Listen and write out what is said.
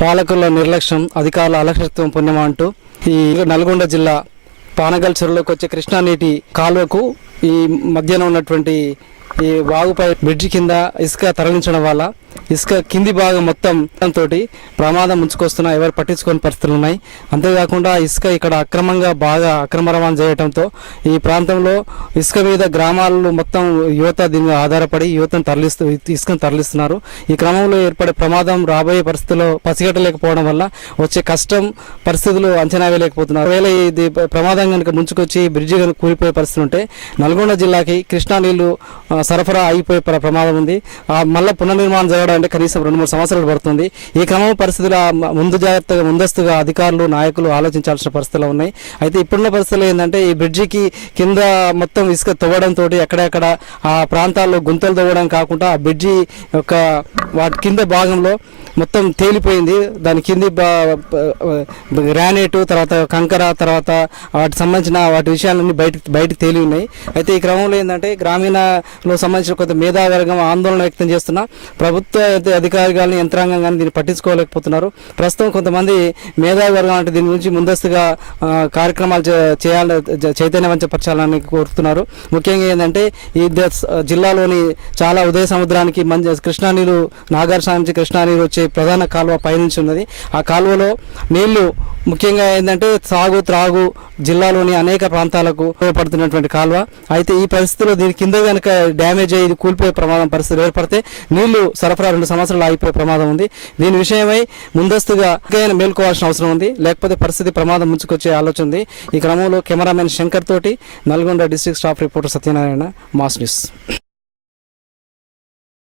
పాలకుల నిర్లక్ష్యం అధికారుల అలక్ష్యత్వం పుణ్యమా అంటూ ఈ నల్గొండ జిల్లా పానగల్ చెరువులోకి వచ్చే కృష్ణా నీటి కాలువకు ఈ మధ్యన ఉన్నటువంటి ఈ వాగుపై బ్రిడ్జి కింద ఇసుక తరలించడం వల్ల ఇసుక కింది భాగం మొత్తం తోటి ప్రమాదం ముంచుకొస్తున్న ఎవరు పట్టించుకోని పరిస్థితులు ఉన్నాయి. అంతేకాకుండా ఇసుక ఇక్కడ అక్రమంగా బాగా అక్రమ రవాణా చేయడంతో ఈ ప్రాంతంలో ఇసుక మీద గ్రామాల్లో మొత్తం యువత దీని మీద ఆధారపడి యువతను తరలిస్తూ ఇసుకను తరలిస్తున్నారు. ఈ క్రమంలో ఏర్పడే ప్రమాదం రాబోయే పరిస్థితుల్లో పసిగట్టలేకపోవడం వల్ల వచ్చే కష్టం పరిస్థితులు అంచనా వేయలేకపోతున్నారు. ఒకవేళ ఇది ప్రమాదం కనుక ముంచుకొచ్చి బ్రిడ్జి కనుక కూలిపోయే పరిస్థితి ఉంటే నల్గొండ జిల్లాకి కృష్ణా నీళ్ళు సరఫరా అయిపోయే ప్ర- ప్రమాదం ఉంది. ఆ మళ్ళీ పునర్నిర్మాణం జరగడం అంటే కనీసం రెండు మూడు సంవత్సరాలు పడుతుంది. ఈ క్రమం పరిస్థితులు ముందు జాగ్రత్తగా ముందస్తుగా అధికారులు నాయకులు ఆలోచించాల్సిన పరిస్థితులు ఉన్నాయి. అయితే ఇప్పుడున్న పరిస్థితులు ఏంటంటే ఈ బ్రిడ్జికి కింద మొత్తం ఇసుక తవ్వడంతో ఎక్కడెక్కడ ఆ ప్రాంతాల్లో గుంతలు తవ్వడం కాకుండా ఆ బ్రిడ్జి యొక్క వాటి కింద భాగంలో మొత్తం తేలిపోయింది. దాని కింది గ్రానైట్ తర్వాత కంకర తర్వాత వాటికి సంబంధించిన వాటి విషయాలన్నీ బయట బయటకు తేలి ఉన్నాయి. అయితే ఈ క్రమంలో ఏంటంటే గ్రామీణలో సంబంధించిన కొంత మేధావర్గం ఆందోళన వ్యక్తం చేస్తున్న ప్రభుత్వ ప్రభుత్వ అధికారి కానీ యంత్రాంగం కానీ దీన్ని పట్టించుకోలేకపోతున్నారు. ప్రస్తుతం కొంతమంది మేధావర్గం అంటే దీని గురించి ముందస్తుగా కార్యక్రమాలు చే- చేయాలని చైతన్యవంచపరచాలని కోరుతున్నారు. ముఖ్యంగా ఏంటంటే ఈ ద- జిల్లాలోని చాలా ఉదయ సముద్రానికి మంచి కృష్ణానీరు నీరు నుంచి కృష్ణా నీరు వచ్చే ప్రధాన కాలువ పైనుంచి ఉన్నది. ఆ కాలువలో నీళ్ళు ముఖ్యంగా ఏంటంటే సాగు త్రాగు జిల్లాలోని అనేక ప్రాంతాలకు ఉపయోగపడుతున్నటువంటి కాలువ. అయితే ఈ పరిస్థితిలో దీని కింద కనుక డ్యామేజ్ అయ్యి కూలిపోయే ప్రమాదం పరిస్థితులు ఏర్పడితే నీళ్ళు సరఫరా రెండు సంవత్సరాలు ఆగిపోయే ప్రమాదం ఉంది. దీని విషయమై ముందస్తుగా ఇంకైనా మేల్కోవాల్సిన అవసరం ఉంది. లేకపోతే పరిస్థితి ప్రమాదం ముంచుకొచ్చే ఆలోచన ఉంది. ఈ క్రమంలో కెమెరామెన్ శంకర్ తోటి Nalgonda district staff reporter Satyanarayana mass news.